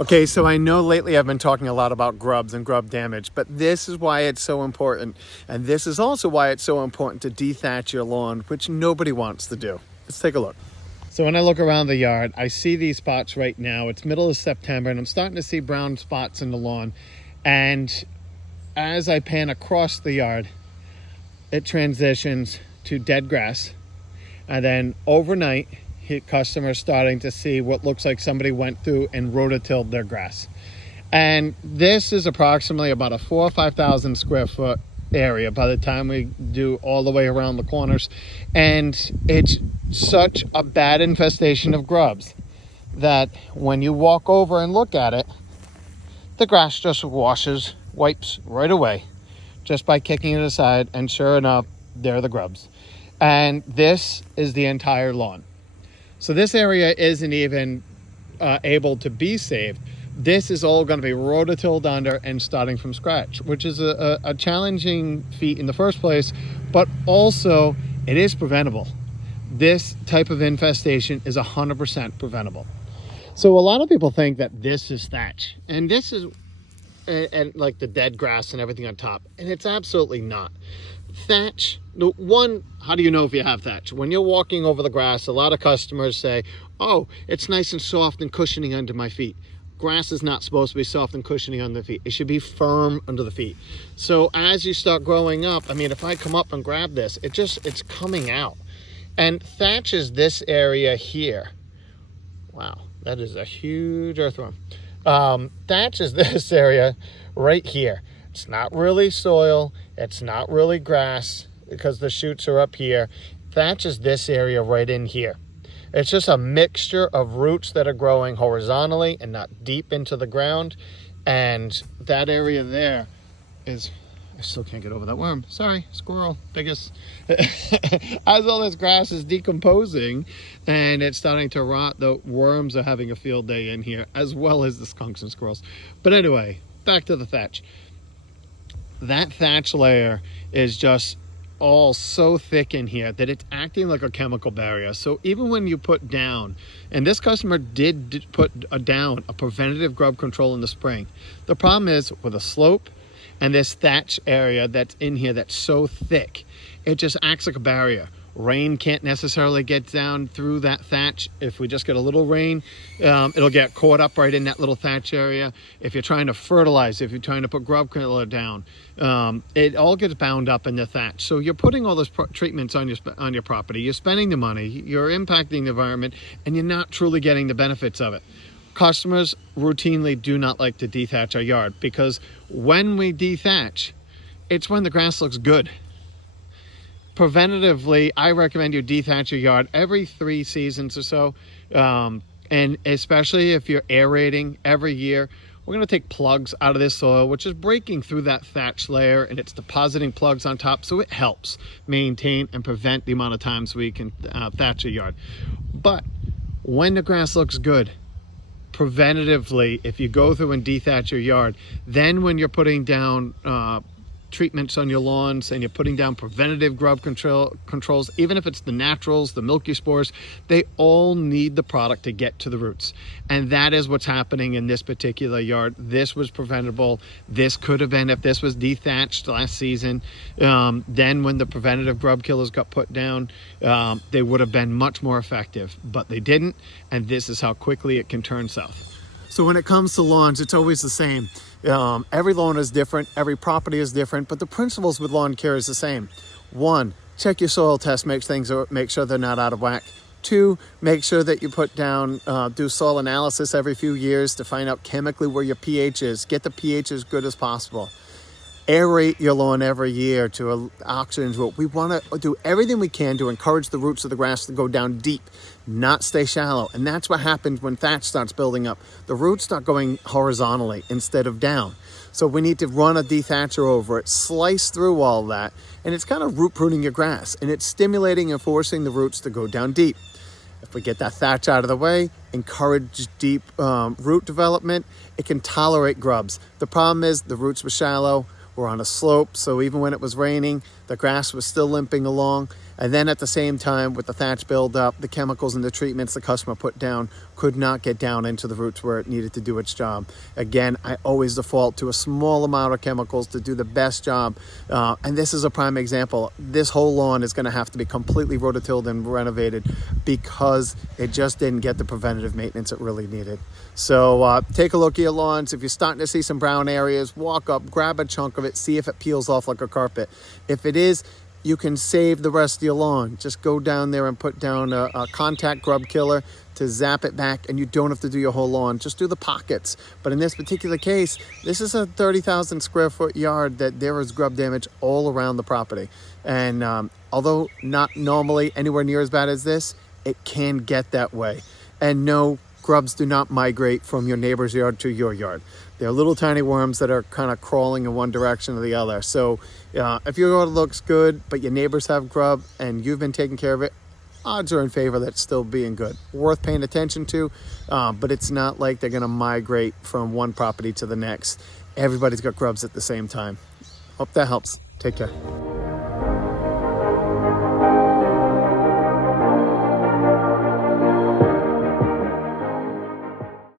Okay, so I know lately I've been talking a lot about grubs and grub damage, but this is why it's so important. And this is also why it's so important to dethatch your lawn, which nobody wants to do. Let's take a look. So when I look around the yard, I see these spots right now. It's middle of September and I'm starting to see brown spots in the lawn. And as I pan across the yard, it transitions to dead grass. And then overnight, customers starting to see what looks like somebody went through and rototilled their grass. And this is approximately about a 4,000 or 5,000 square foot area by the time we do all the way around the corners. And it's such a bad infestation of grubs that when you walk over and look at it, the grass just wipes right away just by kicking it aside. And sure enough, there are the grubs. And this is the entire lawn. So this area isn't even able to be saved. This is all going to be rototilled under and starting from scratch, which is a challenging feat in the first place, but also it is preventable. This type of infestation is 100% preventable. So a lot of people think that this is thatch, and this is and like the dead grass and everything on top, and it's absolutely not. Thatch, one, how do you know if you have thatch? When you're walking over the grass, a lot of customers say, oh, it's nice and soft and cushioning under my feet. Grass is not supposed to be soft and cushioning under the feet. It should be firm under the feet. So as you start growing up, I mean, if I come up and grab this, it's coming out. And thatch is this area here. Wow, that is a huge earthworm. Thatch is this area right here. It's not really soil. It's not really grass because the shoots are up here. Thatch is this area right in here. It's just a mixture of roots that are growing horizontally and not deep into the ground. And that area there is, I still can't get over that worm. Sorry, squirrel, biggest. As all this grass is decomposing and it's starting to rot, the worms are having a field day in here, as well as the skunks and squirrels. But anyway, back to the thatch. That thatch layer is just all so thick in here that it's acting like a chemical barrier. So even when you put down, and this customer did put down a preventative grub control in the spring, the problem is with a slope and this thatch area that's in here that's so thick, it just acts like a barrier. Rain can't necessarily get down through that thatch. If we just get a little rain, it'll get caught up right in that little thatch area. If you're trying to fertilize, if you're trying to put grub killer down, it all gets bound up in the thatch. So you're putting all those treatments on your property. You're spending the money, you're impacting the environment, and you're not truly getting the benefits of it. Customers routinely do not like to dethatch our yard because when we dethatch, it's when the grass looks good. Preventatively, I recommend you dethatch your yard every 3 seasons or so. And especially if you're aerating every year, we're going to take plugs out of this soil, which is breaking through that thatch layer, and it's depositing plugs on top. So it helps maintain and prevent the amount of times we can thatch a yard. But when the grass looks good, preventatively, if you go through and dethatch your yard, then when you're putting down treatments on your lawns and you're putting down preventative grub controls, even if it's the naturals, the milky spores, they all need the product to get to the roots. And that is what's happening in this particular yard. This was preventable. This could have been, if this was dethatched last season, then when the preventative grub killers got put down, they would have been much more effective, but they didn't. And this is how quickly it can turn south. So when it comes to lawns, it's always the same. Every lawn is different, every property is different, but the principles with lawn care is the same. 1, check your soil test, make sure they're not out of whack. 2, make sure that you put down, do soil analysis every few years to find out chemically where your pH is. Get the pH as good as possible. Aerate your lawn every year to oxygen to it. We want to do everything we can to encourage the roots of the grass to go down deep, not stay shallow. And that's what happens when thatch starts building up. The roots start going horizontally instead of down. So we need to run a dethatcher over it, slice through all that, and it's kind of root pruning your grass, and it's stimulating and forcing the roots to go down deep. If we get that thatch out of the way, encourage deep root development, it can tolerate grubs. The problem is the roots were shallow. We're on a slope, so even when it was raining, the grass was still limping along. And then at the same time, with the thatch buildup, the chemicals and the treatments the customer put down could not get down into the roots where it needed to do its job. Again, I always default to a small amount of chemicals to do the best job. And this is a prime example. This whole lawn is going to have to be completely rototilled and renovated because it just didn't get the preventative maintenance it really needed. So take a look at your lawns. If you're starting to see some brown areas, walk up, grab a chunk of it, see if it peels off like a carpet. If it is, you can save the rest of your lawn. Just go down there and put down a contact grub killer to zap it back, and you don't have to do your whole lawn. Just do the pockets. But in this particular case, this is a 30,000 square foot yard that there is grub damage all around the property. And although not normally anywhere near as bad as this, it can get that way. And no, grubs do not migrate from your neighbor's yard to your yard. They're little tiny worms that are kind of crawling in one direction or the other. So if your yard looks good, but your neighbors have grub and you've been taking care of it, odds are in favor that it's still being good. Worth paying attention to, but it's not like they're going to migrate from one property to the next. Everybody's got grubs at the same time. Hope that helps. Take care.